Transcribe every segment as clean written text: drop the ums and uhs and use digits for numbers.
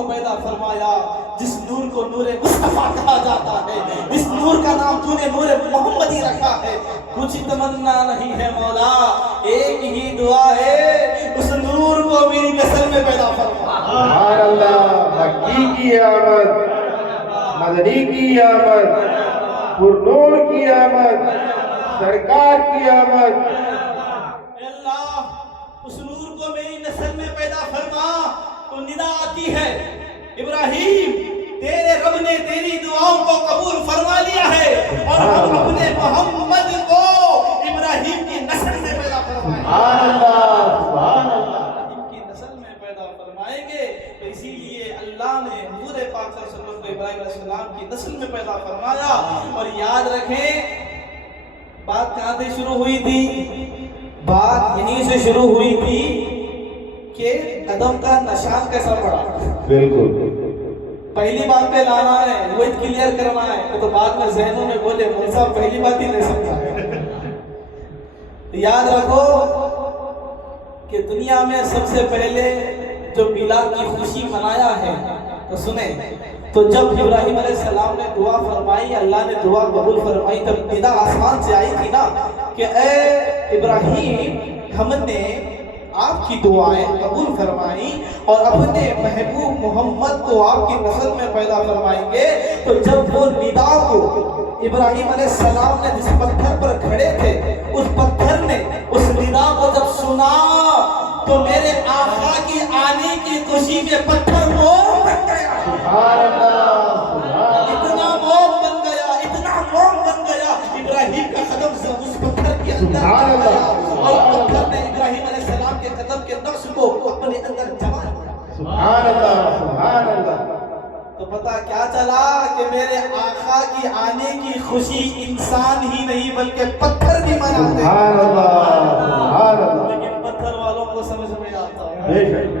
کو پیدا فرمایا، جس نور کو نور مصطفیٰ کہا جاتا ہے، جس نور کا نام تو نے نور محمدی رکھا ہے۔ کچھ تمنا نہیں ہے مولا، ایک ہی دعا ہے، اس نور کو میری نسل میں پیدا فرما۔ سبحان اللہ، مکی کی آمد، مدنی کی آمد، پرنور کی آمد، سرکار کی آمد۔ اے اللہ اس نور کو میری نسل میں پیدا فرما۔ تو ندا آتی ہے، ابراہیم تیرے رب نے تیری دعاؤں کو قبول فرما لیا ہے، اور ہم اپنے محمد کو ابراہیم کی نسل میں پیدا فرمائیں گے۔ سبحان اللہ، سبحان اللہ۔ ابراہیم کی نسل میں پیدا فرمائیں گے، تو اسی لیے اللہ نے حضور پاک صلی اللہ علیہ وسلم کو ابراہیم علیہ السلام کی نسل میں پیدا فرمایا۔ اور یاد رکھیں بات کہاں سے شروع ہوئی تھی؟ بات یہیں سے شروع ہوئی تھی کہ قدم کا نشان کیسا پڑا۔ بالکل پہلی بات پہ لانا ہے، وہ کلیئر کرنا ہے، تو بعد میں ذہنوں میں بولے مول صاحب پہلی بات ہی نہیں سمجھا۔ یاد رکھو کہ دنیا میں سب سے پہلے جو میلاد کی خوشی منایا ہے، تو سنیں، تو جب ابراہیم علیہ السلام نے دعا فرمائی، اللہ نے دعا قبول فرمائی، تب ندا آسمان سے آئی تھی نا کہ اے ابراہیم ہم نے آپ کی دعائیں قبول فرمائی اور اپنے محبوب محمد کو آپ کی نسل میں پیدا فرمائیں گے۔ تو جب وہ ندا کو ابراہیم علیہ السلام نے جس پتھر پر کھڑے تھے، اس پتھر نے اس ندا کو جب سنا تو میرے آقا کی آنے کی خوشی میں پتھر موم بن گیا۔ سبحان اللہ، اتنا موم بن گیا، اتنا موم بن گیا، ابراہیم کا قدم سے اس پتھر کے اندر آ گیا، اور پتھر نے ابراہیم علیہ السلام کے قدم کے نقش کو اپنے اندر جما لیا۔ سبحان اللہ، سبحان اللہ۔ تو پتہ کیا چلا کہ میرے آقا کی آنے کی خوشی انسان ہی نہیں بلکہ پتھر بھی مناتے ہیں۔ سبحان اللہ، سبحان اللہ۔ لیکن پتھر والوں کو سمجھ میں آتا ہے، بے شک۔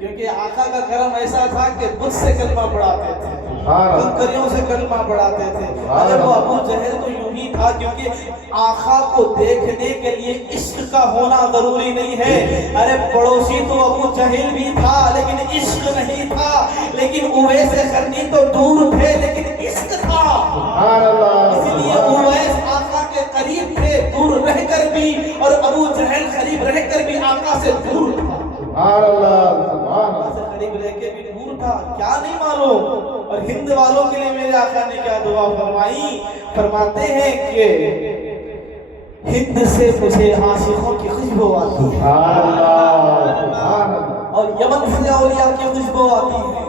کیونکہ آقا کا کرم ایسا تھا کہ بت سے کلمہ پڑھاتے تھے، سبحان اللہ۔ کنکریوں سے کلمہ پڑھاتے تھے۔ ارے وہ ابو جہل تو یوں ہی تھا، کیونکہ آقا کو دیکھنے کے لیے عشق کا ہونا ضروری نہیں ہے۔ ارے پڑوسی تو ابو جہل بھی تھا لیکن عشق نہیں تھا، لیکن اویس قرنی تو دور تھے لیکن عشق تھا۔ سبحان اللہ۔ اسی لیے اویس آقا کے قریب تھے دور رہ کر بھی، اور ابو جہل قریب رہ کر بھی آقا سے دور تھا۔ سبحان اللہ، سبحان آقا اللہ۔ سے قریب رہ کے بھی دور تھا، کیا نہیں معلوم۔ اور ہند والوں کے لیے میرے آقا نے کیا دعا فرمائی؟ فرماتے ہیں کہ ہند سے مجھے عاشقوں کی خوشبو آتی ہے، سبحان اللہ، سبحان اللہ۔ اور یمن سے اولیاء کی خوشبو آتی ہے۔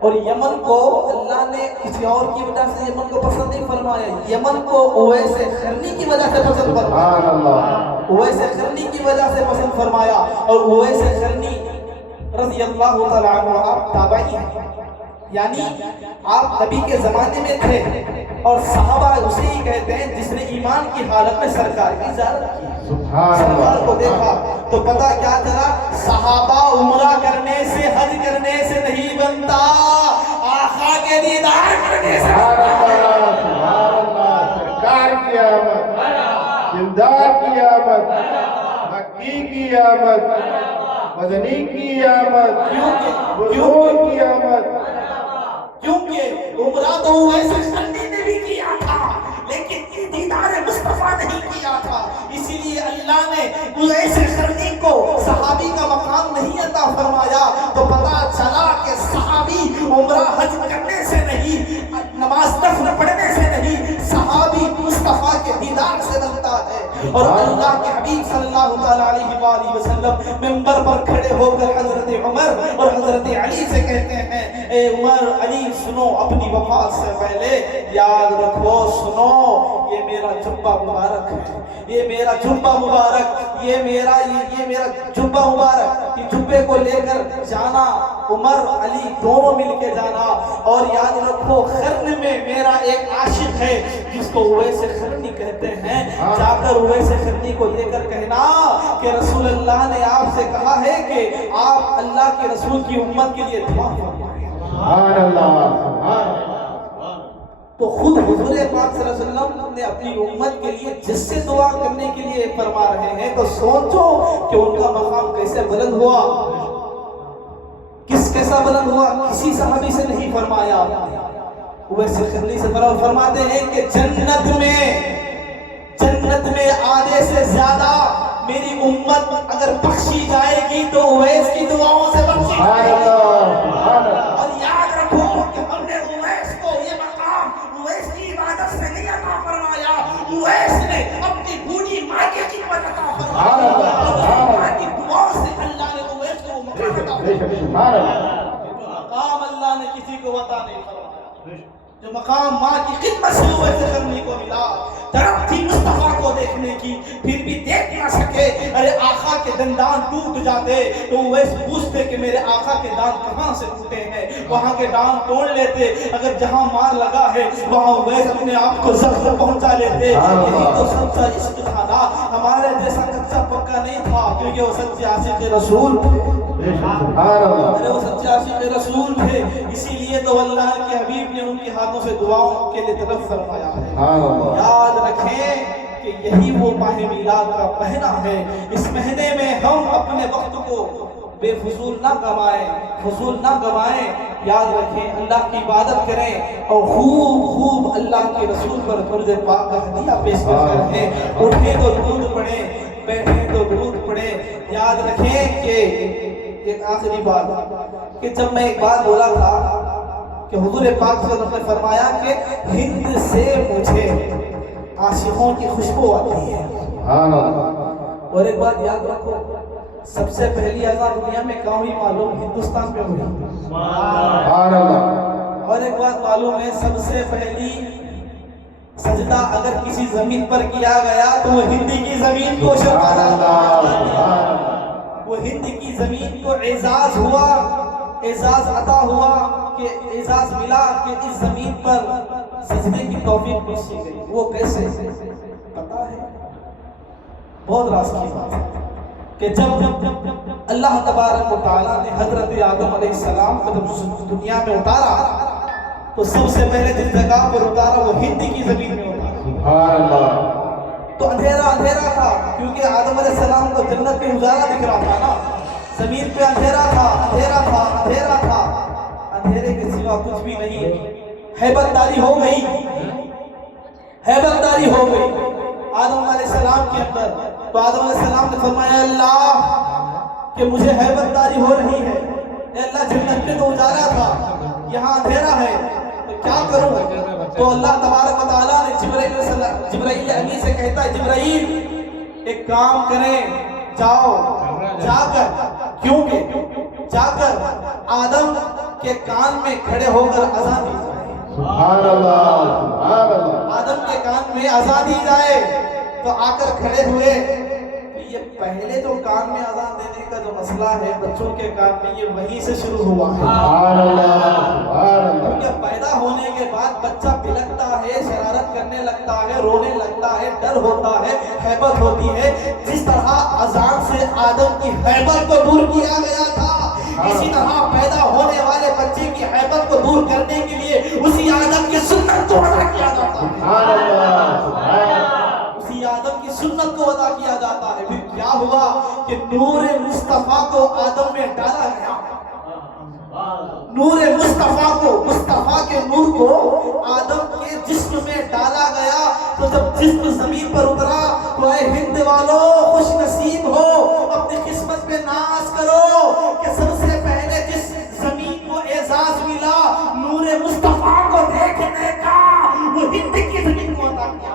اور یمن کو اللہ نے کسی اور کی وجہ سے یمن کو پسند نہیں فرمایا، یمن کو اویس قرنی کی وجہ سے پسند فرمایا، سبحان اللہ۔ اویس قرنی کی وجہ سے پسند فرمایا۔ اور اویس قرنی رضی اللہ تعالیٰ عنہ آپ تابعی ہیں، یعنی آپ نبی کے زمانے میں تھے، اور صحابہ اسے ہی کہتے ہیں جس نے ایمان کی حالت میں سرکار کی زیارت کی، سبحان سرکار کو اللہ۔ دیکھا۔ تو پتہ کیا چلا؟ صحابہ عمرہ کرنے سے حج کرنے سے نہیں بنتا، آقا کے دیدار کرنے سے۔ سبحان اللہ، سبحان اللہ۔ سرکار کی آمد، دلدار کی آمد، مکی کی آمد، مدنی کی آمد، بزرگ کی آمد۔ کیونکہ عمرہ تو ویسے قرنی نے بھی کیا تھا لیکن دیدار مصطفیٰ نہیں کیا تھا، اسی لیے اللہ نے اویس قرنی کو صحابی کا مقام نہیں عطا فرمایا۔ تو پتہ چلا کہ صحابی عمرہ حج کرنے سے نہیں، نماز نفل پڑھنے سے نہیں، صحابی مصطفیٰ کے دیدار سے بنتا ہے۔ اور اللہ کے حبیب صلی اللہ تعالیٰ علیہ وآلہ وسلم منبر پر کھڑے ہو کر حضرت عمر اور حضرت علی سے کہتے ہیں، اے عمر علی سنو، اپنی وفات سے پہلے یاد رکھو، سنو، یہ میرا جبہ مبارک ہے، یہ میرا جبہ مبارک، یہ میرا جبہ مبارک، یہ جبے کو لے کر جانا، عمر علی دونوں مل کے جانا۔ اور یاد رکھو قرن میں میرا ایک عاشق ہے جس کو اویس قرنی کہتے ہیں، جا کر اویس قرنی کو لے کر کہنا کہ رسول اللہ نے آپ سے کہا ہے کہ آپ اللہ کے رسول کی امت کے لیے دعا فرمائیں۔ سبحان اللہ، سبحان اللہ۔ تو خود حضور پاک صلی اللہ علیہ وسلم نے اپنی امت کے لیے جس سے دعا کرنے کے لیے فرما رہے ہیں، تو سوچو کہ ان کا مقام کیسے بلند ہوا، کس कैसा बुलंद हुआ, किसी सहाबी से नहीं फरमाया। उवैस क़रनी से फरमाते हैं कि जन्नत में आधे से ज्यादा मेरी उम्मत अगर बख्शी जाएगी तो उवैस की दुआओं से बख्शी जाएगी। और याद रखो कि हमने उवैस को ये मकाम उवैस की इबादत से नहीं अता फरमाया, उवैस ने अपनी बूढ़ी माँ की खिदमत अता फरमाई, माँ की दुआओं से अल्लाह ने उवैस को मकाम अता फरमाया। मकाम अल्लाह ने किसी को अता नहीं फरमाया, जो मकाम माँ की खिदमत से उवैस क़रनी को मिला। तरफ थी मुस्तफा को देखने की, फिर भी देख ना सके। अरे आका के दंदान टूट जाते तो उवैस पूछते कि मेरे आका के दांत कहाँ से टूटे हैं, वहाँ के दांत तोड़ लेते। अगर जहाँ मार लगा है वहाँ उवैस अपने आप को जख्म पहुँचा लेते। यही तो सच्चा इश्क था ना, हमारे जैसा कच्चा पक्का नहीं था, क्योंकि वो सच्चे आशिक़ रसूल थे। अरे वो सच्चे आशिक़ रसूल थे, इसीलिए तो अल्लाह के हबीब ने उनके हाथों से दुआओं के लिए तरफ फरमाया है। याद रखें कि यही वो माह मिलाद का महीना है। इस महीने में हम अपने वक्त को बेफजूल ना गवाएं, फजूल ना गवाएं। याद रखें, अल्लाह की इबादत करें और खूब अल्लाह के रसूल पर फर्ज पाक का हदिया पेश करते हैं। उठे तो दूध पड़े, बैठे तो दूध पड़े। याद रखें कि एक आखिरी बात, कि जब मैं एक बात बोला था कि हुजूर पाक सल्लल्लाहु अलैहि वसल्लम ने फरमाया कि हिंद से मुझे आशिकों की खुशबू आती है। और एक बात याद रखो, सबसे पहली अज़ान दुनिया में कहाँ हुई मालूम? हिंदुस्तान में हुई। और एक बात मालूम है, सबसे पहली सजदा अगर किसी जमीन पर किया गया तो वो हिंद की जमीन को वो हिंद की जमीन को एजाज हुआ, एजाज अता हुआ कि एजाज मिला कि इस जमीन पर सजदे की तौफीक बख्शी गई। वो कैसे पता है? बहुत राज की बात है कि जब अल्लाह तबारक व तआला ने हजरत आदम अलैहिस्सलाम को जब दुनिया में उतारा तो सबसे पहले जिस जगह पर उतारा वो हिंद की जमीन में उतारा। तो अंधेरा था, क्योंकि आदम अलैहिस्सलाम को जन्नत में उजाला दिख रहा था ना, जमीन पे अंधेरा था। अंधेरे के सिवा कुछ भी नहीं। हैबतदारी हो गई आदम अलैहिस्सलाम के अंदर। तो आदम अलैहिस्सलाम ने फरमाया, अल्लाह कि मुझे हैबतदारी हो रही है। अल्लाह, जन्नत में तो उजाला था, यहाँ अंधेरा है, तो क्या करूं? तो अल्लाह तबारक व तआला ने जिब्राइल अमीन से कहता है, जिब्राइल एक काम करें, जाकर आदम के कान में खड़े होकर अज़ान दी जाए। आदम के कान में अज़ान दी जाए। तो आकर खड़े हुए। ये पहले तो कान में अज़ान देने का जो मसला है बच्चों के कान में, ये वहीं से शुरू हुआ है। क्योंकि पैदा होने के बाद बच्चा बिलखता है, शरारत करने लगता है, रोने लगता है, डर होता है, हैबत होती है। जिस तरह अज़ान से आदम की हैबत को दूर किया गया था, इसी तरह पैदा होने वाले बच्चे की हैबत को दूर करने के लिए उसी आदम की सुन्नत को अदा किया जाता है। उसी आदम की सुन्नत को अदा किया जाता है। फिर क्या हुआ कि नूर मुस्तफा को आदम में डाला गया। नूर मुस्तफा के नूर को आदम के जिस्म में डाला गया। तो जब जिस्म जमीन पर उतरा तो ऐ हिंद वालों खुश नसीब हो, अपनी किस्मत पे नाज करो कि सबसे पहले जिस जमीन को एजाज मिला नूर मुस्तफा को देखने का, वो हिंद की जमीन को अता किया।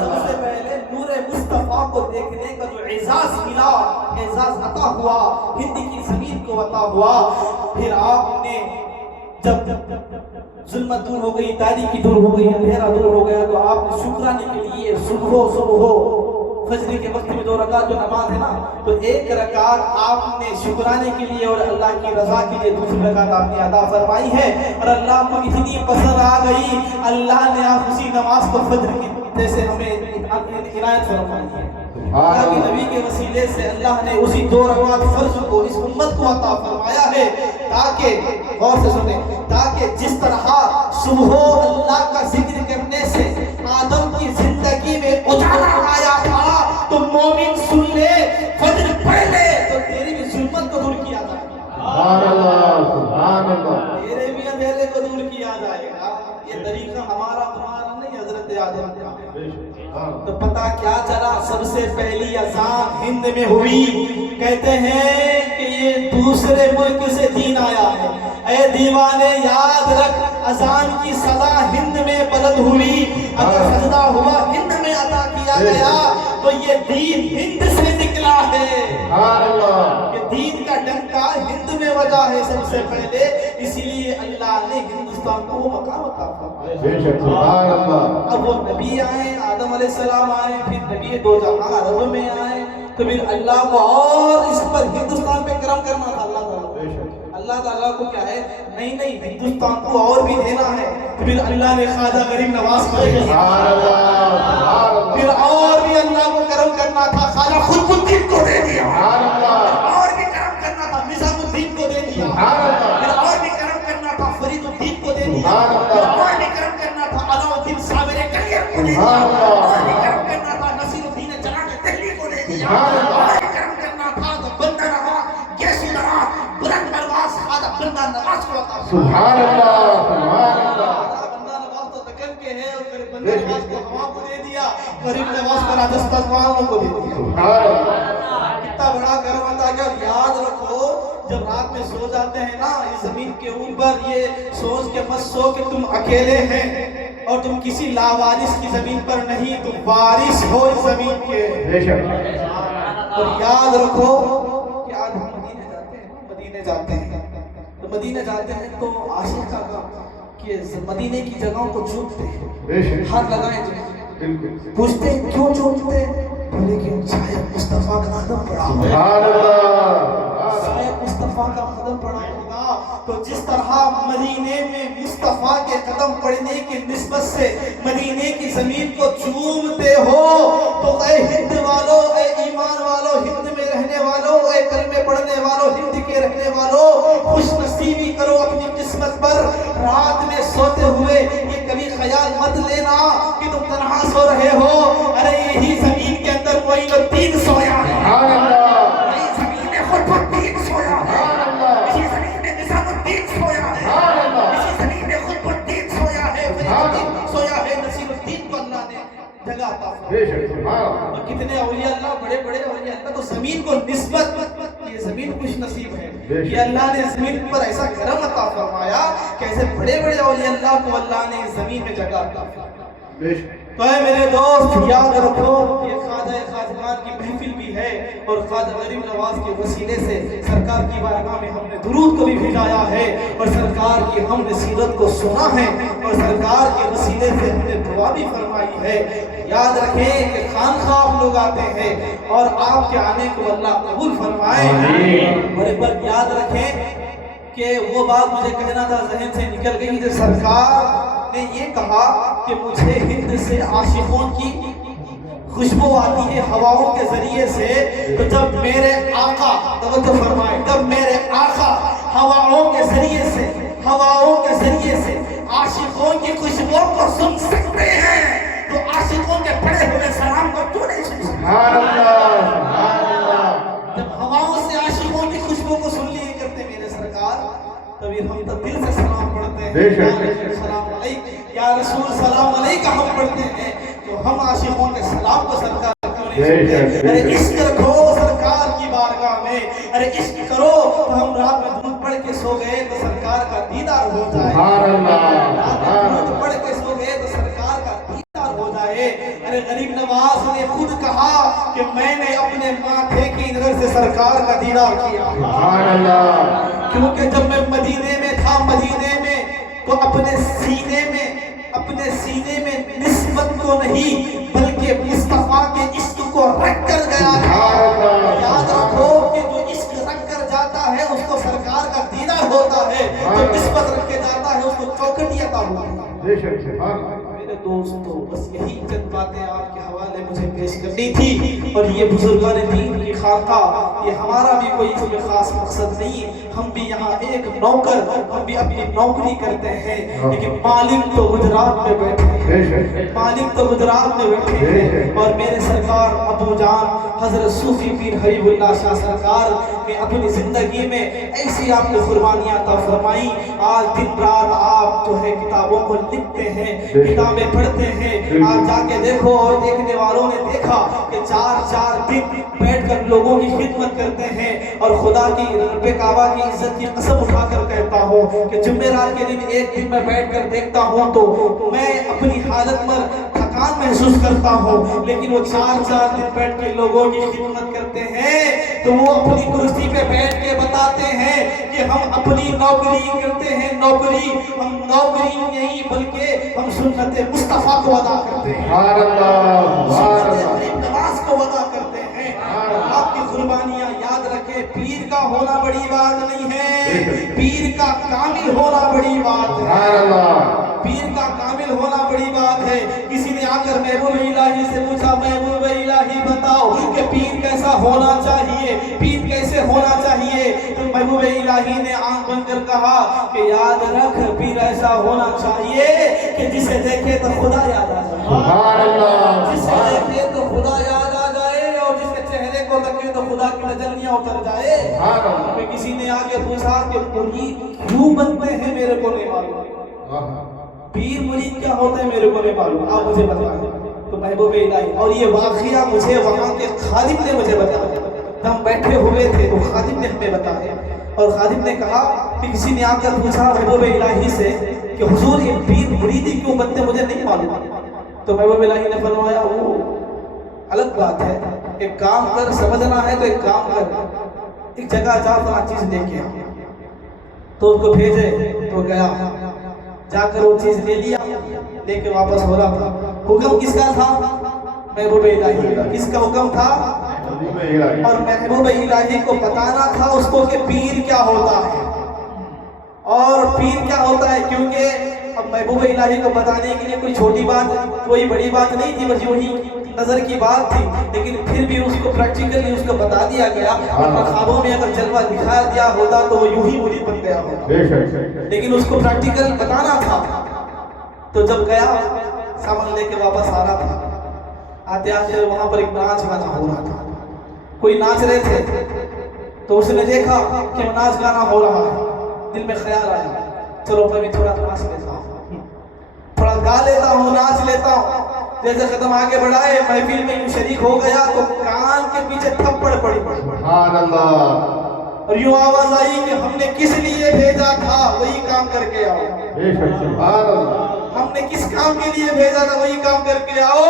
सबसे पहले नूर मुस्तफा को देखने का जो एजाज मिला, एजाज अता हुआ, हिंद की जमीन को अता हुआ। फिर आपने जब जुल्मत दूर हो गई, तारीकी दूर हो गई, अंधेरा दूर हो गया, तो आपने शुक्राने के लिए सुबह फजर के वक्त में 2 रकात जो नमाज है ना, तो 1 रकात आपने शुक्राने के लिए और अल्लाह की रजा के लिए, दूसरी रकात आपने अदा फरमाई है। और अल्लाह को इतनी पसंद आ गई, अल्लाह ने आप उसी नमाज को फजर की जैसे हमें इनायत फरमाई है। अल्लाह के नबी के वसीले से अल्लाह ने उसी 2 रकात फर्ज को इस उम्मत को अता फरमाया है, ताकि गौर से सुने, ताकि जिस तरह सुबह अल्लाह का जिक्र करने से आदम की जिंदगी में उजाला आया था, तो मोमिन सुन ले, फजर पढ़ ले, तो तेरी भी जुल्मत को दूर किया जाएगा। सुभान अल्लाह, सुभान अल्लाह। तेरे भी अंधेरे को दूर किया जाएगा। ये तरीका हमारा तुम्हारा नहीं, हजरत आदम का। तो पता क्या चला, सबसे पहली अजान हिंद में हुई। कहते हैं कि ये दूसरे मुल्क से दीन आया है। ऐ दीवाने याद रख, अजान की सदा हिंद में बुलंद हुई। अगर सजदा हुआ हिंद में अदा किया गया तो ये दीन हिंद से निकला है। सुभान अल्लाह। ये दीन का डंका हिंद में बजा है सबसे पहले, इसीलिए अल्लाह ने हिंदुस्तान को वो मकाम अता फरमाया। बेशक, सुभान अल्लाह। अब वो नबी आए, आदम अलैहिस्सलाम आए, फिर नबी दो जहां अरब में आए, तो फिर अल्लाह को और इस पर हिंदुस्तान पे करम करना था। अल्लाह ताला को क्या है, नहीं नहीं हिंदुस्तान को और भी देना है। तो फिर अल्लाह ने ख्वाजा गरीब नवाज को दे दिया। सुभान अल्लाह, सुभान अल्लाह। फिर और भी अल्लाह को करम करना था, ख्वाजा खुदुद्दीन को दे दिया। सुभान अल्लाह। और भी करम करना था, निजामुद्दीन को दे दिया। सुभान अल्लाह। फिर और भी करम करना था, फरीदुद्दीन को दे दिया। सुभान अल्लाह। फिर और भी करम करना था, अलाउद्दीन साबिर कलियर को दे दिया। सुभान अल्लाह। और भी करम करना था, नसीरुद्दीन जलाल दिल्ली को दे दिया। सुभान अल्लाह। और भी करम करना था, तो बंदा रहा गैसुदरा बुलंद परवाज़ ख्वाजा बंदा नवाज को अता। सुभान अल्लाह, सुभान अल्लाह। बंदा नवाज तो दक्कन के है, और फिर बंदा नवाज को हवा को दे दिया, गरीब नवाज को राजस्थान वालों को दे दिया। सुभान अल्लाह। कितना बड़ा गर्व आता है। याद रखो, जब रात में सो जाते हैं ना, इस जमीन के ऊपर ये सोच के मत सो कि तुम अकेले हैं और तुम किसी लावारिस की जमीन पर नहीं, तुम वारिस हो इस जमीन के। बेशक। और याद रखो कि आज हम मदीने जाते हैं, तो मदीने जाते हैं तो आशिक का कि मदीने की जगहों को चूमते हैं, बेशक। हाथ लगाए जो बिल्कुल। पूछते हैं क्यों चूमते हैं, बोले कि शायद मुस्तफा का कदम पड़ा होगा। सुभान अल्लाह। शायद मुस्तफा का कदम पड़ा होगा। तो जिस तरह मदीने में मुस्तफा के कदम पड़ने की निस्बत से मदीने की जमीन को चूमते हो, तो ऐ हिंद वालों, ऐ ईमान वालों, हिंद में रहने वालों, ऐ कलमे पढ़ने वालों, हिंद के रहने वालों, खुश नसीबी करो अपनी किस्मत पर। रात में सोते हुए ये कभी ख्याल मत लेना कि तुम तन्हा सो रहे हो। अरे यही जमीन के अंदर कोई तो तीन सोया है। सुभान अल्लाह। यही जमीन में खुदुद्दीन सोया है। सुभान अल्लाह। इसी जमीन में निजामुद्दीन सोया है। सुभान अल्लाह। इसी जमीन में खुदुद्दीन सोया है, फरीदुद्दीन सोया है, नसीरुद्दीन को अल्लाह ने जगह अता फरमाई। बेशक, सुभान अल्लाह। और कितने औलिया अल्लाह, बड़े बड़े औलिया अल्लाह, तो जमीन को निस्बत, ये जमीन खुश नसीब है कि अल्लाह ने जमीन पर ऐसा करम अता फरमाया कि ऐसे बड़े बड़े औलिया अल्लाह को अल्लाह ने जमीन में जगह अता फरमाई। बेशक। तो है मेरे दोस्त, याद रखो ये ख्वाजा खाजगान की महफिल भी है, और ख्वाजा गरीब नवाज के वसीले से सरकार की बारगाह में हमने दुरूद को भी भिजाया है, और सरकार की हमने सीरत को सुना है, और सरकार के वसीले से हमने दुआ भी फरमाई है। याद रखें कि खानख्वाह लोग आते हैं और आपके आने को अल्लाह कबूल फरमाए। और एक बार याद रखें कि वो बात मुझे कहना था, जहन से निकल गई, जब सरकार ने ये कहा कि मुझे हिंद से आशिकों की खुशबू आती है हवाओं के जरिए से, तो जब मेरे आका, तवज्जो फरमाए, जब मेरे आका हवाओं के जरिए से आशिकों की खुशबू को सुन सकते हैं, तो आशिकों के पड़े हुए सलाम को क्यों नहीं सुन सकते? सुभान अल्लाह, सुभान अल्लाह। जब हवाओं से आशिकों की खुशबू को सुन लिए करते मेरे सरकार, तभी हम तो दिल से सलाम पढ़ते हैं। बेशक। सलाम अलैक या रसूल, सलाम अलैका हम पढ़ते हैं, तो हम आशिकों के सलाम को सरकार क्यों नहीं सुनते? अरे इश्क रखो सरकार की बारगाह में, अरे इश्क करो तो हम रात में दूध पढ़ के सो गए तो सरकार का दीदार हो जाए। सुभान अल्लाह, रात में सुभान दूध पढ़ के सो गए तो सरकार का दीदार हो जाए। अरे गरीब नवाज ने खुद कहा कि मैंने अपने माथे की नजर से सरकार का दीदार किया। सुभान अल्लाह। क्योंकि जब मैं मदीने में था, मदीने में तो अपने सीने में निस्बत को नहीं बल्कि मुस्तफा के इश्क को रख कर गया था। याद रखो कि जो इश्क रख कर जाता है उसको सरकार का दीदार होता है, जो निस्बत रख के जाता है उसको चौखटियत होती है। बेशक, सुभान अल्लाह। मेरे دوستو بس یہی چند باتیں آپ کے حوالے مجھے پیش کرنی تھی، اور یہ بزرگان دین کی خانقاہ، یہ ہمارا بھی کوئی اس میں خاص مقصد نہیں، ہم بھی یہاں ایک نوکر، ہم بھی اپنی نوکری کرتے ہیں، لیکن مالک تو گجرات میں بیٹھے ہیں، مالک تو گجرات میں بیٹھے ہیں، اور میرے سرکار ابو جان حضرت صوفی پیر حبیب اللہ شاہ سرکار نے اپنی زندگی میں ایسی آپ نے قربانیاں عطا فرمائی۔ آج دن رات آپ جو ہے کتابوں کو لکھتے ہیں، کتابیں پڑھتے ہیں، آپ جا کے دیکھو، اور دیکھنے والوں نے دیکھا کہ 4 دن بیٹھ کر لوگوں کی خدمت کرتے ہیں، اور خدا کی رب کعبہ کی عزت کی قسم اٹھا کر کہتا ہوں کہ جمعرات کے دن ایک دن میں بیٹھ کر دیکھتا ہوں تو میں اپنی حالت پر تھکان محسوس کرتا ہوں، لیکن وہ 4 دن بیٹھ کے لوگوں کی خدمت کرتے ہیں تو وہ اپنی کرسی پہ بیٹھ کے بتاتے ہیں کہ ہم اپنی نوکری کرتے ہیں، نوکری ہم نوکری نہیں بلکہ ہم سنت مصطفیٰ کو ادا کرتے ہیں، نماز کو ادا کرتے ہیں۔ آپ کی قربانیاں یاد رکھیں، پیر کا ہونا بڑی بات نہیں ہے، پیر کا کامل ہونا بڑی بات ہے، پیر کا کامل ہونا بڑی بات ہے۔ کسی نے آ کر محبوب الہی سے پوچھا، محبوب الہی بتاؤ کہ پیر کیسا ہونا چاہیے، پیر کیسے ہونا چاہیے؟ تو محبوب الہی نے آنکھ بند کر کہا کہ یاد رکھ، پیر ایسا ہونا چاہیے کہ جسے دیکھے تو خدا یاد آ جائے، جسے دیکھے تو خدا یاد آ جائے، اور جس کے چہرے کو دیکھے تو خدا کی تجلیاں اتر جائے۔ کسی نے آگے پوچھا کہ مرید کیوں بنتے ہیں، میرے کو نہیں معلوم، پیر مرید کیا ہوتا ہے میرے کو نہیں معلوم، آپ مجھے بتائیں۔ تو محبوب الہی، اور یہ واقعہ مجھے وہاں کے خادم نے مجھے بتایا، ہم بیٹھے ہوئے تھے تو خادم نے ہمیں بتایا، اور خادم نے کہا کہ کسی نے آ کر پوچھا محبوب الہی سے کہ حضور یہ پیر مریدی کیوں بنتے مجھے نہیں معلوم۔ تو محبوب الہی نے فرمایا وہ الگ بات ہے، ایک کام کر، سمجھنا ہے تو ایک کام کر، ایک جگہ جا فلاں چیز لے کے آ۔ تو اس کو بھیجے تو گیا، جا کر وہ چیز لے لیا، لے کے واپس ہو رہا تھا۔ حکم کس کا تھا؟ محبوب الہی کا۔ کس کا حکم تھا؟ اور محبوب الہی کو بتانا تھا اس کو کہ پیر کیا ہوتا ہے، اور پیر کیا ہوتا ہے، کیونکہ اب محبوب الہی کو بتانے کے لیے کوئی چھوٹی بات، کوئی بڑی بات نہیں تھی، بس یوں ہی نظر کی بات تھی، لیکن پھر بھی اس کو پریکٹیکلی اس کو بتا دیا گیا، اور خوابوں میں اگر جلوہ دکھا دیا ہوتا تو وہ یوں ہی مرید بن گیا ہوتا، لیکن اس کو پریکٹیکل بتانا تھا۔ تو جب گیا سامان لے کے واپس آ رہا تھا، آتے آتے وہاں پر ایک ناچ گانا ہو رہا تھا، کوئی ناچ رہے تھے، تو اس نے دیکھا کہ وہ ناچ گانا ہو رہا ہے، دل میں خیال آیا چلو میں بھی تھوڑا ناچ لیتا ہوں، تھوڑا گا لیتا ہوں، ناچ لیتا ہوں۔ جیسے قدم آگے بڑھائے، محفل میں شریک ہو گیا تو کان کے پیچھے تھپڑ پڑی، سبحان اللہ، اور یوں آواز آئی کہ ہم نے کس لیے بھیجا تھا وہی کام کر کے آؤ، سبحان اللہ، ہم نے کس کام کے لیے بھیجا تھا وہی کام کر کے آؤ۔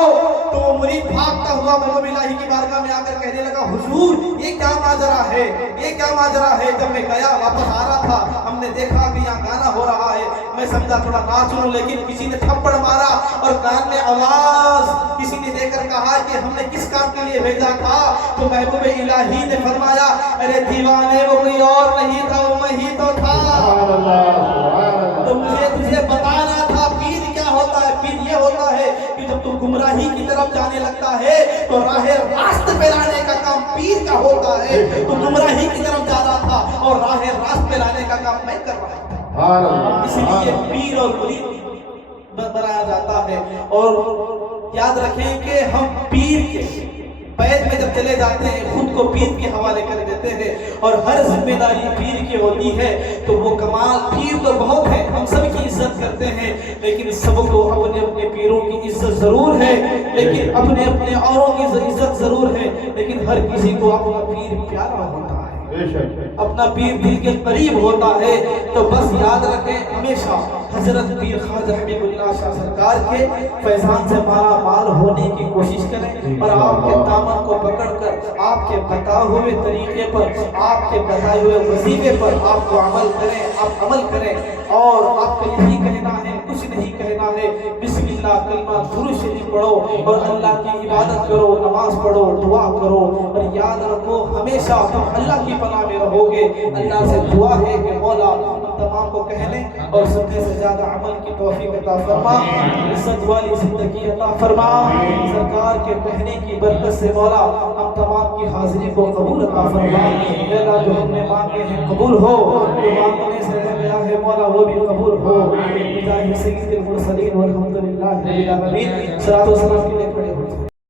تو وہ مرید بھاگتا ہوا محبوب الہی کی بارگاہ میں آ کر کہنے لگا حضور یہ کیا ماجرا ہے، یہ کیا ماجرا ہے؟ جب میں گیا واپس آ رہا تھا، ہم نے دیکھا کہ یہاں گانا ہو رہا ہے، میں سمجھا تھوڑا ناچ لوں، لیکن کسی نے تھپڑ مارا اور کان میں آواز کسی نے دے کر کہا کہ ہم نے کس کام کے لیے بھیجا تھا؟ تو محبوب الہی نے فرمایا ارے دیوانے وہ کوئی اور نہیں تھا، وہ میں ہی تو تھا۔ تو مجھے تجھے بتانا تھا پیر کیا ہوتا ہے۔ پیر یہ ہوتا ہے کہ جب تو گمراہی کی طرف جانے لگتا ہے تو راہ راست پہ لانے کا کام پیر کا ہوتا ہے۔ تو گمراہی کی طرف جا رہا تھا اور راہ راست پہ لانے کا کام میں کر رہا تھا، اس لیے پیر اور مرید بنایا جاتا ہے۔ اور یاد رکھیں کہ ہم پیر کے بیت میں جب چلے جاتے ہیں خود کو پیر کے حوالے کر دیتے ہیں، اور ہر ذمہ داری پیر کی ہوتی ہے۔ تو وہ کمال پیر تو بہت ہے، ہم سب کی عزت کرتے ہیں، لیکن سب کو اپنے اپنے پیروں کی عزت ضرور ہے، لیکن اپنے اپنے اوروں کی عزت ضرور ہے، لیکن ہر کسی کو اپنا پیر پیارا ہوتا ہے، اپنا پیر دل کے قریب ہوتا ہے۔ تو بس یاد رکھیں ہمیشہ حضرت پیر خواجہ حبیب اللہ شاہ سرکار کے فیضان سے مالا مال ہونے کی کوشش کریں، اور آپ کے دامن کو پکڑ کر آپ کے بتائے ہوئے طریقے پر، آپ کے بتائے ہوئے وظیفے پر آپ کو عمل کریں، آپ عمل کریں، اور آپ کو یہی کہنا ہے، کچھ نہیں کہنا ہے، بسم اللہ बिस्मिल्लाह कलमा दुरूद शरीफ पढ़ो और अल्लाह की इबादत करो, नमाज पढ़ो, दुआ करो और याद रखो हमेशा तुम अल्लाह की पनाह में रहोगे। अल्लाह से दुआ है कि मौला तमाम को कहने और सुनने से ज्यादा अमल की तौफीक अता फरमा, इज्जत वाली जिंदगी अता फरमा। सरकार के कहने की बरकत से मौला हम तमाम की हाजिरी को कबूल अता फरमा। मेरा जो हमने मांगे हैं कबूल हो, जो मांगने से रह गया है मौला वो भी कबूल हो। बिजाहि सय्यिदिल मुरसलीन वल्हम्दुलिल्लाहि रब्बिल आलमीन। सलातो सलाम के लिए